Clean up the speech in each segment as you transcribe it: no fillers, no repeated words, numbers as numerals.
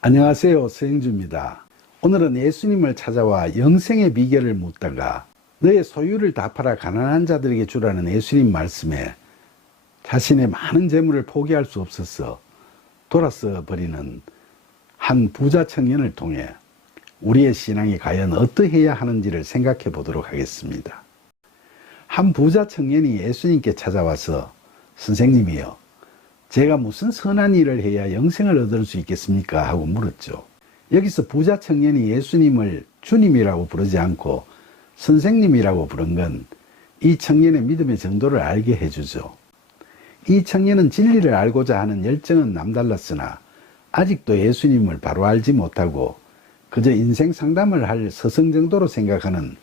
안녕하세요. 서영주입니다. 오늘은 예수님을 찾아와 영생의 비결을 묻다가 너의 소유를 다 팔아 가난한 자들에게 주라는 예수님 말씀에 자신의 많은 재물을 포기할 수 없어서 돌아서 버리는 한 부자 청년을 통해 우리의 신앙이 과연 어떠해야 하는지를 생각해 보도록 하겠습니다. 한 부자 청년이 예수님께 찾아와서 선생님이요, 제가 무슨 선한 일을 해야 영생을 얻을 수 있겠습니까? 하고 물었죠. 여기서 부자 청년이 예수님을 주님이라고 부르지 않고 선생님이라고 부른 건 이 청년의 믿음의 정도를 알게 해주죠. 이 청년은 진리를 알고자 하는 열정은 남달랐으나 아직도 예수님을 바로 알지 못하고 그저 인생 상담을 할 서성 정도로 생각하는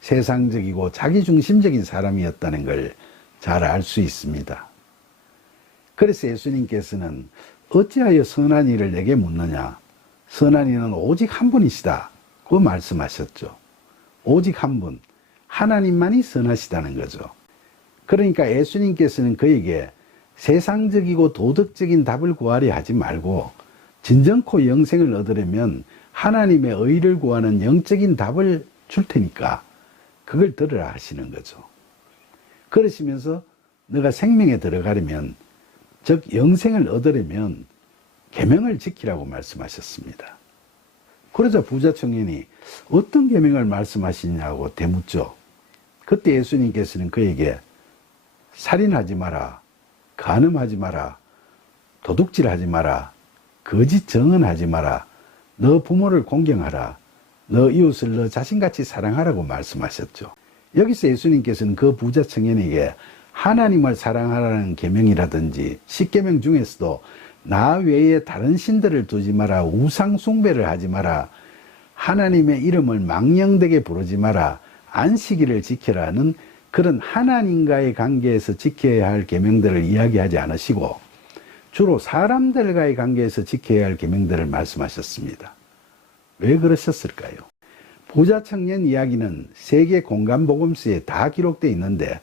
세상적이고 자기중심적인 사람이었다는 걸 잘 알 수 있습니다. 그래서 예수님께서는 어찌하여 선한 일을 내게 묻느냐? 선한 이는 오직 한 분이시다. 그 말씀하셨죠. 오직 한 분, 하나님만이 선하시다는 거죠. 그러니까 예수님께서는 그에게 세상적이고 도덕적인 답을 구하려 하지 말고 진정코 영생을 얻으려면 하나님의 의를 구하는 영적인 답을 줄 테니까 그걸 들으라 하시는 거죠. 그러시면서 너가 생명에 들어가려면, 즉 영생을 얻으려면 계명을 지키라고 말씀하셨습니다. 그러자 부자 청년이 어떤 계명을 말씀하시냐고 되묻죠. 그때 예수님께서는 그에게 살인하지 마라, 간음하지 마라, 도둑질하지 마라, 거짓 증언하지 마라, 너 부모를 공경하라, 너 이웃을 너 자신같이 사랑하라고 말씀하셨죠. 여기서 예수님께서는 그 부자 청년에게 하나님을 사랑하라는 계명이라든지 십계명 중에서도 나 외에 다른 신들을 두지 마라, 우상 숭배를 하지 마라, 하나님의 이름을 망령되게 부르지 마라, 안식일을 지켜라는 그런 하나님과의 관계에서 지켜야 할 계명들을 이야기하지 않으시고 주로 사람들과의 관계에서 지켜야 할 계명들을 말씀하셨습니다. 왜 그러셨을까요? 부자 청년 이야기는 세계 공간복음서에 다 기록되어 있는데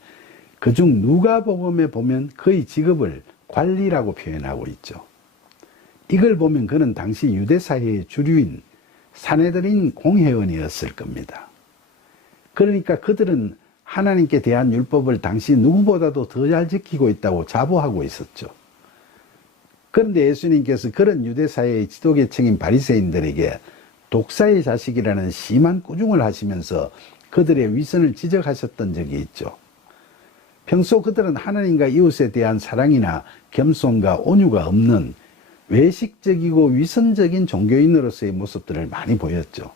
그중 누가복음에 보면 그의 직업을 관리라고 표현하고 있죠. 이걸 보면 그는 당시 유대사회의 주류인 사내들인 공회원이었을 겁니다. 그러니까 그들은 하나님께 대한 율법을 당시 누구보다도 더 잘 지키고 있다고 자부하고 있었죠. 그런데 예수님께서 그런 유대사회의 지도계층인 바리새인들에게 독사의 자식이라는 심한 꾸중을 하시면서 그들의 위선을 지적하셨던 적이 있죠. 평소 그들은 하나님과 이웃에 대한 사랑이나 겸손과 온유가 없는 외식적이고 위선적인 종교인으로서의 모습들을 많이 보였죠.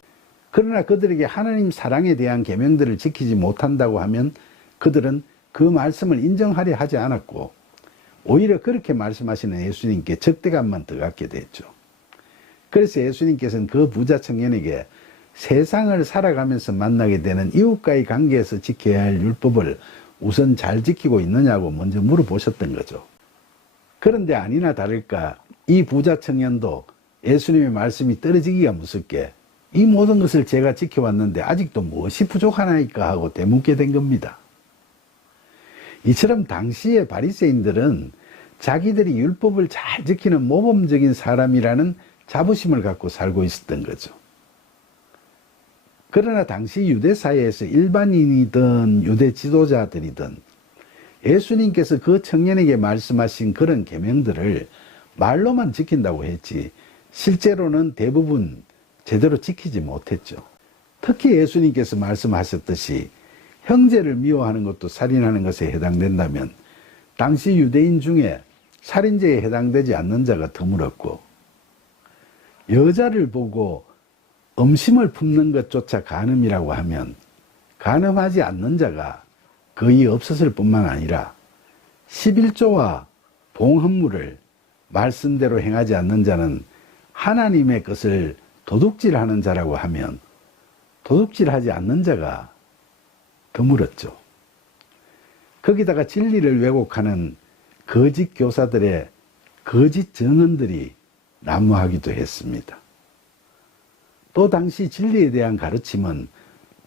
그러나 그들에게 하나님 사랑에 대한 계명들을 지키지 못한다고 하면 그들은 그 말씀을 인정하려 하지 않았고 오히려 그렇게 말씀하시는 예수님께 적대감만 더 갖게 됐죠. 그래서 예수님께서는 그 부자 청년에게 세상을 살아가면서 만나게 되는 이웃과의 관계에서 지켜야 할 율법을 우선 잘 지키고 있느냐고 먼저 물어보셨던 거죠. 그런데 아니나 다를까 이 부자 청년도 예수님의 말씀이 떨어지기가 무섭게 이 모든 것을 제가 지켜왔는데 아직도 무엇이 부족하나이까 하고 되묻게 된 겁니다. 이처럼 당시의 바리새인들은 자기들이 율법을 잘 지키는 모범적인 사람이라는 자부심을 갖고 살고 있었던 거죠. 그러나 당시 유대사회에서 일반인이든 유대 지도자들이든 예수님께서 그 청년에게 말씀하신 그런 계명들을 말로만 지킨다고 했지 실제로는 대부분 제대로 지키지 못했죠. 특히 예수님께서 말씀하셨듯이 형제를 미워하는 것도 살인하는 것에 해당된다면 당시 유대인 중에 살인죄에 해당되지 않는 자가 드물었고 여자를 보고 음심을 품는 것조차 간음이라고 하면 간음하지 않는 자가 거의 없었을 뿐만 아니라 11조와 봉헌물을 말씀대로 행하지 않는 자는 하나님의 것을 도둑질하는 자라고 하면 도둑질하지 않는 자가 드물었죠. 거기다가 진리를 왜곡하는 거짓 교사들의 거짓 증언들이 난무하기도 했습니다. 또 당시 진리에 대한 가르침은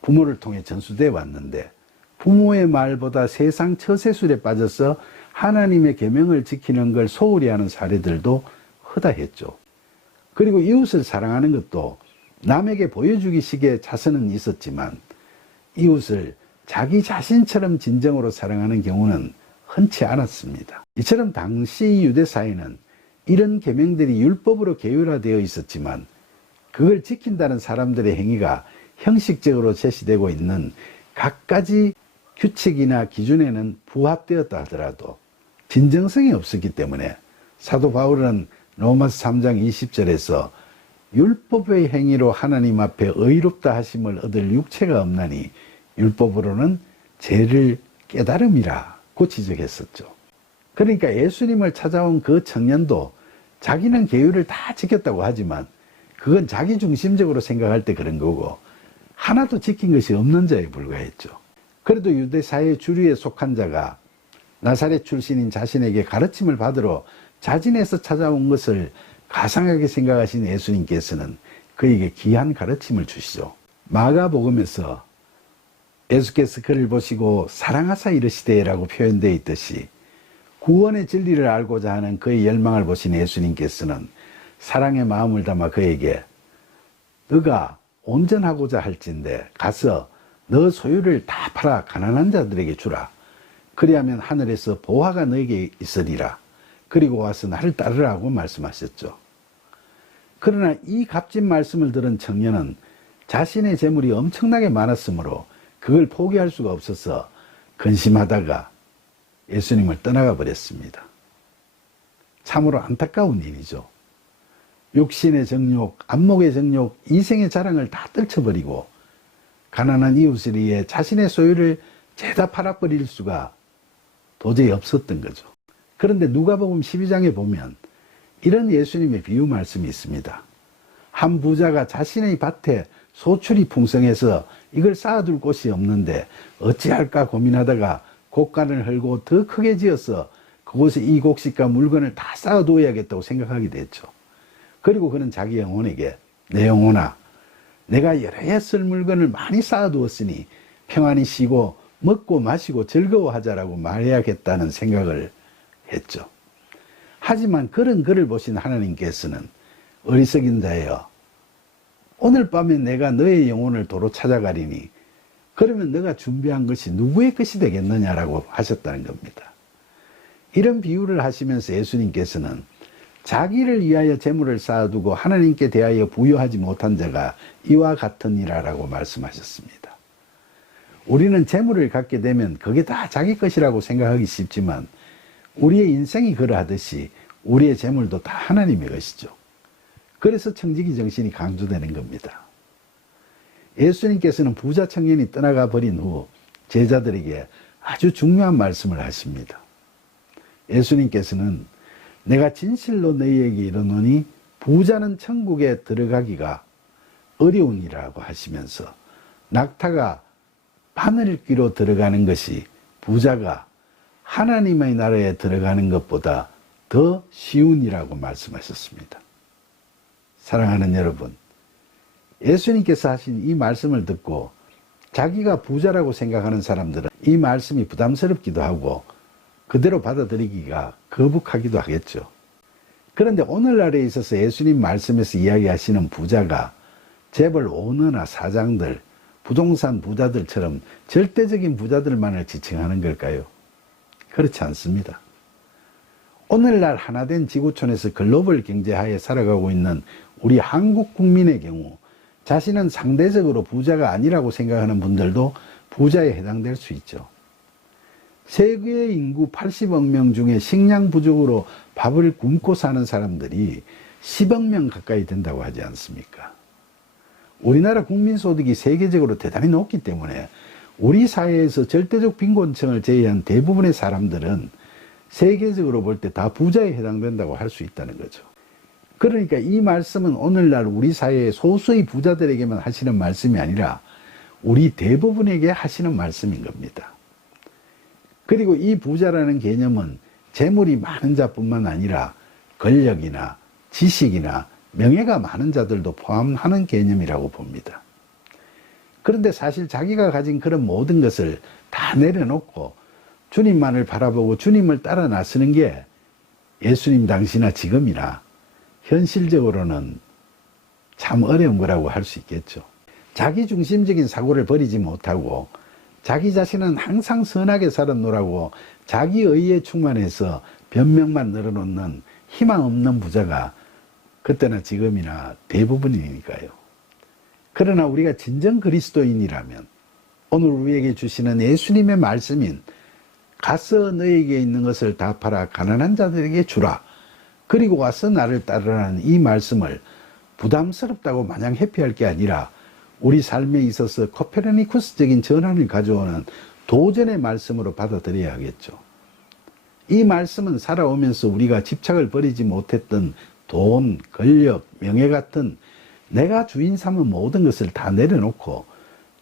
부모를 통해 전수되어 왔는데 부모의 말보다 세상 처세술에 빠져서 하나님의 계명을 지키는 걸 소홀히 하는 사례들도 허다했죠. 그리고 이웃을 사랑하는 것도 남에게 보여주기 식의 자세는 있었지만 이웃을 자기 자신처럼 진정으로 사랑하는 경우는 흔치 않았습니다. 이처럼 당시 유대 사회는 이런 계명들이 율법으로 계율화되어 있었지만 그걸 지킨다는 사람들의 행위가 형식적으로 제시되고 있는 갖가지 규칙이나 기준에는 부합되었다 하더라도 진정성이 없었기 때문에 사도 바울은 로마서 3장 20절에서 율법의 행위로 하나님 앞에 의롭다 하심을 얻을 육체가 없나니 율법으로는 죄를 깨달음이라고 지적했었죠. 그러니까 예수님을 찾아온 그 청년도 자기는 계율을 다 지켰다고 하지만 그건 자기 중심적으로 생각할 때 그런 거고 하나도 지킨 것이 없는 자에 불과했죠. 그래도 유대 사회 주류에 속한 자가 나사렛 출신인 자신에게 가르침을 받으러 자진해서 찾아온 것을 가상하게 생각하신 예수님께서는 그에게 귀한 가르침을 주시죠. 마가복음에서 예수께서 그를 보시고 사랑하사 이르시되라고 표현되어 있듯이 구원의 진리를 알고자 하는 그의 열망을 보신 예수님께서는 사랑의 마음을 담아 그에게 너가 온전하고자 할진대 가서 너 소유를 다 팔아 가난한 자들에게 주라. 그리하면 하늘에서 보화가 너에게 있으리라. 그리고 와서 나를 따르라고 말씀하셨죠. 그러나 이 값진 말씀을 들은 청년은 자신의 재물이 엄청나게 많았으므로 그걸 포기할 수가 없어서 근심하다가 예수님을 떠나가 버렸습니다. 참으로 안타까운 일이죠. 육신의 정욕, 안목의 정욕, 이생의 자랑을 다 떨쳐버리고 가난한 이웃을 위해 자신의 소유를 죄다 팔아버릴 수가 도저히 없었던 거죠. 그런데 누가복음 12장에 보면 이런 예수님의 비유 말씀이 있습니다. 한 부자가 자신의 밭에 소출이 풍성해서 이걸 쌓아둘 곳이 없는데 어찌할까 고민하다가 곡간을 헐고 더 크게 지어서 그곳에 이 곡식과 물건을 다 쌓아두어야겠다고 생각하게 됐죠. 그리고 그는 자기 영혼에게 내 영혼아 내가 여러 해 쓸 물건을 많이 쌓아두었으니 평안히 쉬고 먹고 마시고 즐거워하자라고 말해야겠다는 생각을 했죠. 하지만 그런 그를 보신 하나님께서는 어리석인 자여 오늘 밤에 내가 너의 영혼을 도로 찾아가리니 그러면 너가 준비한 것이 누구의 것이 되겠느냐라고 하셨다는 겁니다. 이런 비유를 하시면서 예수님께서는 자기를 위하여 재물을 쌓아두고 하나님께 대하여 부여하지 못한 자가 이와 같으니라라고 말씀하셨습니다. 우리는 재물을 갖게 되면 그게 다 자기 것이라고 생각하기 쉽지만 우리의 인생이 그러하듯이 우리의 재물도 다 하나님의 것이죠. 그래서 청지기 정신이 강조되는 겁니다. 예수님께서는 부자 청년이 떠나가 버린 후 제자들에게 아주 중요한 말씀을 하십니다. 예수님께서는 내가 진실로 너희에게 이르노니 부자는 천국에 들어가기가 어려우니라고 하시면서 낙타가 바늘 귀로 들어가는 것이 부자가 하나님의 나라에 들어가는 것보다 더 쉬운이라고 말씀하셨습니다. 사랑하는 여러분, 예수님께서 하신 이 말씀을 듣고 자기가 부자라고 생각하는 사람들은 이 말씀이 부담스럽기도 하고 그대로 받아들이기가 거북하기도 하겠죠. 그런데 오늘날에 있어서 예수님 말씀에서 이야기하시는 부자가 재벌 오너나 사장들, 부동산 부자들처럼 절대적인 부자들만을 지칭하는 걸까요? 그렇지 않습니다. 오늘날 하나된 지구촌에서 글로벌 경제하에 살아가고 있는 우리 한국 국민의 경우 자신은 상대적으로 부자가 아니라고 생각하는 분들도 부자에 해당될 수 있죠. 세계 인구 80억 명 중에 식량 부족으로 밥을 굶고 사는 사람들이 10억 명 가까이 된다고 하지 않습니까? 우리나라 국민소득이 세계적으로 대단히 높기 때문에 우리 사회에서 절대적 빈곤층을 제외한 대부분의 사람들은 세계적으로 볼 때 다 부자에 해당된다고 할 수 있다는 거죠. 그러니까 이 말씀은 오늘날 우리 사회의 소수의 부자들에게만 하시는 말씀이 아니라 우리 대부분에게 하시는 말씀인 겁니다. 그리고 이 부자라는 개념은 재물이 많은 자뿐만 아니라 권력이나 지식이나 명예가 많은 자들도 포함하는 개념이라고 봅니다. 그런데 사실 자기가 가진 그런 모든 것을 다 내려놓고 주님만을 바라보고 주님을 따라 나서는 게 예수님 당시나 지금이나 현실적으로는 참 어려운 거라고 할 수 있겠죠. 자기중심적인 사고를 버리지 못하고 자기 자신은 항상 선하게 살았노라고 자기의에 충만해서 변명만 늘어놓는 희망 없는 부자가 그때나 지금이나 대부분이니까요. 그러나 우리가 진정 그리스도인이라면 오늘 우리에게 주시는 예수님의 말씀인 가서 너에게 있는 것을 다 팔아 가난한 자들에게 주라. 그리고 와서 나를 따르라는 이 말씀을 부담스럽다고 마냥 회피할 게 아니라 우리 삶에 있어서 코페르니쿠스적인 전환을 가져오는 도전의 말씀으로 받아들여야 하겠죠. 이 말씀은 살아오면서 우리가 집착을 버리지 못했던 돈, 권력, 명예 같은 내가 주인 삼은 모든 것을 다 내려놓고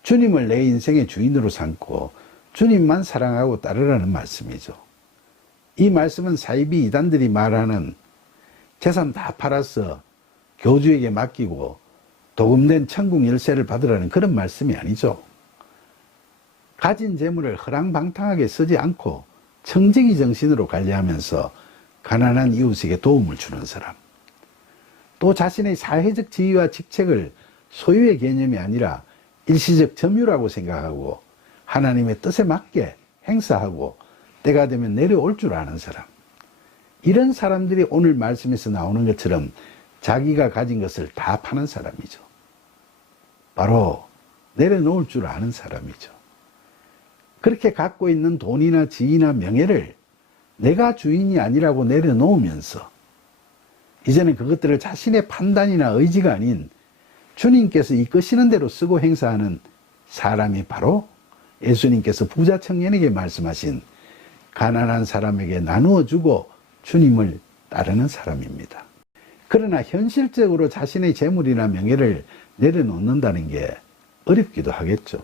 주님을 내 인생의 주인으로 삼고 주님만 사랑하고 따르라는 말씀이죠. 이 말씀은 사이비 이단들이 말하는 재산 다 팔아서 교주에게 맡기고 도금된 천국 열쇠를 받으라는 그런 말씀이 아니죠. 가진 재물을 허랑방탕하게 쓰지 않고 청정의 정신으로 관리하면서 가난한 이웃에게 도움을 주는 사람. 또 자신의 사회적 지위와 직책을 소유의 개념이 아니라 일시적 점유라고 생각하고 하나님의 뜻에 맞게 행사하고 때가 되면 내려올 줄 아는 사람. 이런 사람들이 오늘 말씀에서 나오는 것처럼 자기가 가진 것을 다 파는 사람이죠. 바로 내려놓을 줄 아는 사람이죠. 그렇게 갖고 있는 돈이나 지위나 명예를 내가 주인이 아니라고 내려놓으면서 이제는 그것들을 자신의 판단이나 의지가 아닌 주님께서 이끄시는 대로 쓰고 행사하는 사람이 바로 예수님께서 부자 청년에게 말씀하신 가난한 사람에게 나누어 주고 주님을 따르는 사람입니다. 그러나 현실적으로 자신의 재물이나 명예를 내려놓는다는 게 어렵기도 하겠죠.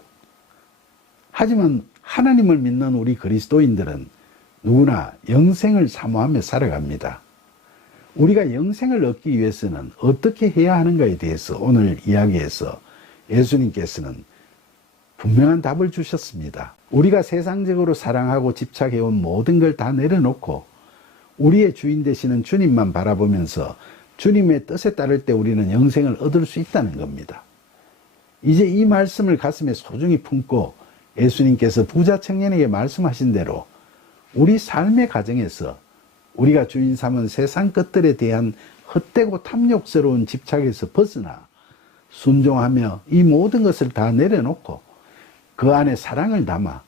하지만 하나님을 믿는 우리 그리스도인들은 누구나 영생을 사모하며 살아갑니다. 우리가 영생을 얻기 위해서는 어떻게 해야 하는가에 대해서 오늘 이야기에서 예수님께서는 분명한 답을 주셨습니다. 우리가 세상적으로 사랑하고 집착해온 모든 걸 다 내려놓고 우리의 주인 되시는 주님만 바라보면서 주님의 뜻에 따를 때 우리는 영생을 얻을 수 있다는 겁니다. 이제 이 말씀을 가슴에 소중히 품고 예수님께서 부자 청년에게 말씀하신 대로 우리 삶의 가정에서 우리가 주인 삼은 세상 것들에 대한 헛되고 탐욕스러운 집착에서 벗어나 순종하며 이 모든 것을 다 내려놓고 그 안에 사랑을 담아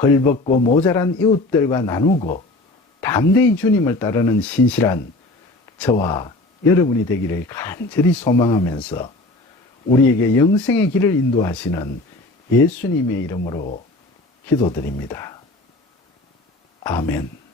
헐벗고 모자란 이웃들과 나누고 담대히 주님을 따르는 신실한 저와 여러분이 되기를 간절히 소망하면서 우리에게 영생의 길을 인도하시는 예수님의 이름으로 기도드립니다. 아멘.